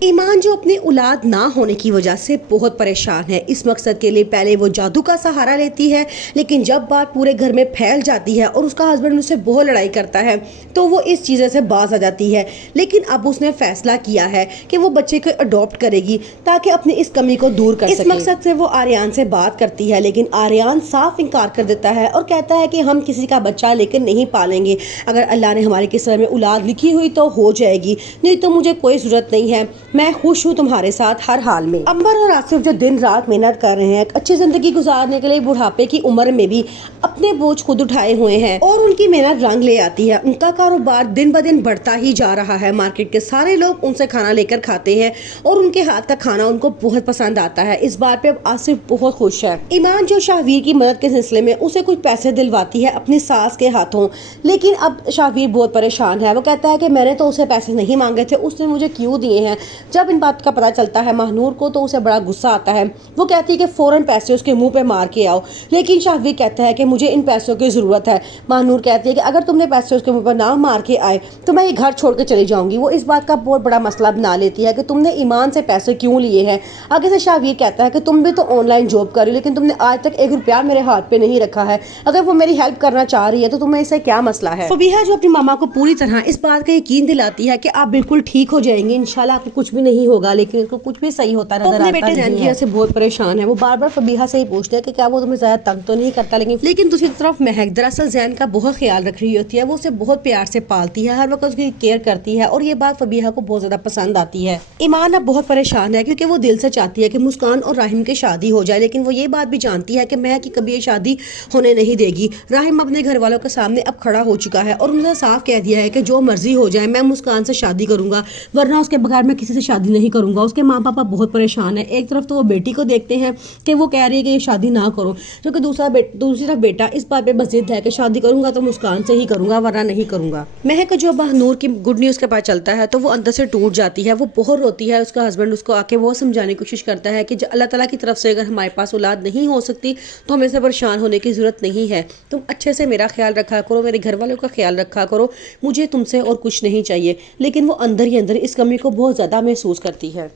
ایمان جو اپنی اولاد نہ ہونے کی وجہ سے بہت پریشان ہے، اس مقصد کے لیے پہلے وہ جادو کا سہارا لیتی ہے، لیکن جب بات پورے گھر میں پھیل جاتی ہے اور اس کا ہسبینڈ اس سے بہت لڑائی کرتا ہے تو وہ اس چیزیں سے باز آ جاتی ہے۔ لیکن اب اس نے فیصلہ کیا ہے کہ وہ بچے کو اڈاپٹ کرے گی تاکہ اپنی اس کمی کو دور کر سکے۔ اس مقصد سے وہ آریان سے بات کرتی ہے، لیکن آریان صاف انکار کر دیتا ہے اور کہتا ہے کہ ہم کسی کا بچہ لیکن نہیں پالیں گے، اگر اللہ نے ہماری قسمت میں اولاد لکھی ہوئی تو ہو جائے گی، نہیں تو مجھے کوئی ضرورت نہیں ہے، میں خوش ہوں تمہارے ساتھ ہر حال میں۔ امبر اور آصف جو دن رات محنت کر رہے ہیں اچھی زندگی گزارنے کے لیے، بڑھاپے کی عمر میں بھی اپنے بوجھ خود اٹھائے ہوئے ہیں اور ان کی محنت رنگ لے آتی ہے۔ ان کا کاروبار دن بہ دن بڑھتا ہی جا رہا ہے، مارکیٹ کے سارے لوگ ان سے کھانا لے کر کھاتے ہیں اور ان کے ہاتھ کا کھانا ان کو بہت پسند آتا ہے۔ اس بات پہ اب آصف بہت خوش ہے۔ ایمان جو شاہویر کی مدد کے سلسلے میں اسے کچھ پیسے دلواتی ہے اپنی ساس کے ہاتھوں، لیکن اب شاہویر بہت پریشان ہے۔ وہ کہتا ہے کہ میں نے تو اسے پیسے نہیں مانگے تھے، اس نے مجھے کیوں دیے ہیں۔ جب ان بات کا پتہ چلتا ہے مہنور کو تو اسے بڑا غصہ آتا ہے، وہ کہتی ہے کہ فوراً پیسے اس کے منہ پہ مار کے آؤ، لیکن شاہویر کہتا ہے کہ مجھے ان پیسوں کی ضرورت ہے۔ مہنور کہتی ہے کہ اگر تم نے پیسے اس کے منہ پہ نہ مار کے آئے تو میں یہ گھر چھوڑ کے چلی جاؤں گی۔ وہ اس بات کا بہت بڑا مسئلہ بنا لیتی ہے کہ تم نے ایمان سے پیسے کیوں لیے ہیں۔ آگے سے شاہویر کہتا ہے کہ تم بھی تو آن لائن جاب کر رہی ہو، لیکن تم نے آج تک 1 روپیہ میرے ہاتھ پہ نہیں رکھا ہے، اگر وہ میری ہیلپ کرنا چاہ رہی ہے تو تمہیں اس سے کیا مسئلہ ہے۔ فبیہہ جو اپنی ماما کو پوری طرح اس بات کا یقین دلاتی ہے کہ آپ بالکل ٹھیک ہو جائیں گے، انشاءاللہ آپ کو کچھ بھی نہیں ہوگا، لیکن اس کو کچھ بھی صحیح ہوتا نظر آتا نہیں ہے۔ زینجیہ سے بہت پریشان ہے، وہ بار بار فبیہہ سے ہی پوچھتے ہیں کہ کیا وہ تمہیں زیادہ تنگ تو نہیں کرتا، لیکن دوسری طرف مہک دراصل زین کا بہت خیال رکھ رہی ہوتی ہے، وہ اسے بہت پیار سے پالتی ہے، ہر وقت اس کی کیئر کرتی ہے اور یہ بات فبیہہ کو بہت زیادہ پسند آتی ہے۔ ایمان اب بہت پریشان ہے کیونکہ وہ دل سے چاہتی ہے کہ مسکان اور راہم کی شادی ہو جائے، لیکن وہ یہ بات بھی جانتی ہے کہ مہک کی کبھی یہ شادی ہونے نہیں دے گی۔ راہم اپنے گھر والوں کے سامنے اب کھڑا ہو چکا ہے اور انہوں نے صاف کہہ دیا ہے کہ جو مرضی ہو جائے میں مسکان سے شادی کروں گا، ورنہ اس کے بغیر میں کسی سے شادی نہیں کروں گا۔ اس کے ماں پاپا بہت پریشان ہیں، ایک طرف تو وہ بیٹی کو دیکھتے ہیں کہ وہ کہہ رہی ہے کہ یہ شادی نہ کرو، کیونکہ دوسری طرف بیٹا اس بات پہ بس ضد ہے کہ شادی کروں گا تو مسکان سے ہی کروں گا ورنہ نہیں کروں گا۔ مہک جو مہنور کی گڈ نیوز کے پاس چلتا ہے تو وہ اندر سے ٹوٹ جاتی ہے، وہ بہت روتی ہے۔ اس کا ہسبینڈ اس کو آ کے وہ سمجھانے کی کوشش کرتا ہے کہ اللہ تعالیٰ کی طرف سے اگر ہمارے پاس اولاد نہیں ہو سکتی تو ہمیں سے پریشان ہونے کی ضرورت نہیں ہے، تم اچھے سے میرا خیال رکھا کرو، میرے گھر والوں کا خیال رکھا کرو، مجھے تم سے اور کچھ نہیں چاہیے۔ لیکن وہ اندر ہی اندر اس کمی کو بہت زیادہ محسوس کرتی ہے۔